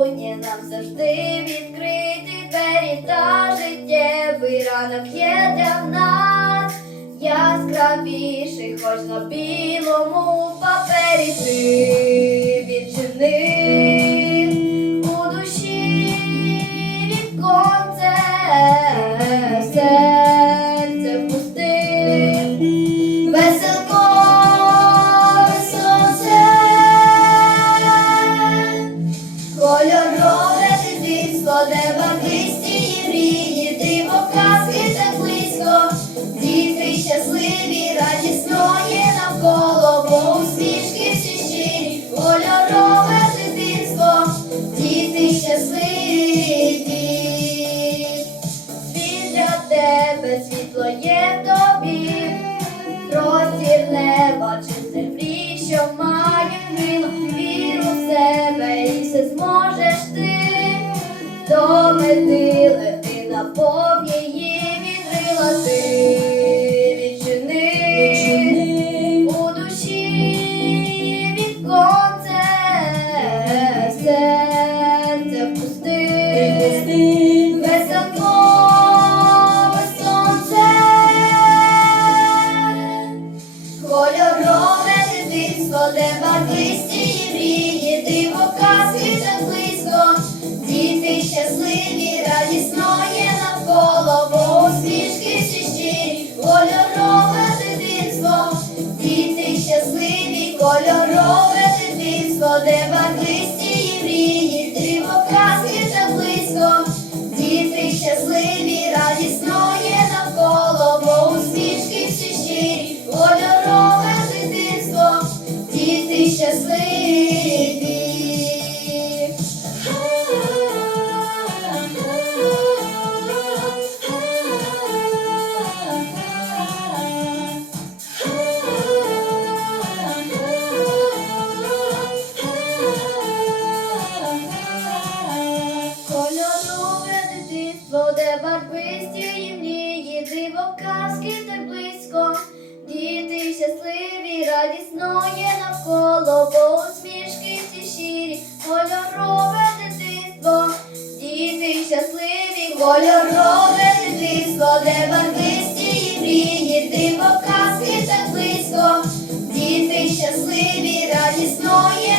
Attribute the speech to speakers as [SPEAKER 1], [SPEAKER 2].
[SPEAKER 1] завжди відкриті двері та життєвий ранок є для нас. Яскравіший, хоч на білому папері ти відчини у душі віконце, щасливі, радісно навколо, бо усмішки всі щирі, кольорове дитинство, діти щасливі. Світ для тебе, світло є тобі, простір неба чи землі, що має мило, віру в себе і все зможеш ти, до мети лети наповні казки близько, діти щасливі, радісно є навколо, бо усмішки кольорове дитинство, діти щасливі, кольорове дитинство, де барвисті і мрії, диво краски та близько. кольорове дитинство, діти щасливі, кольорове дитинство, де барвисті і мрії, диво казки так близько, діти щасливі, радісної.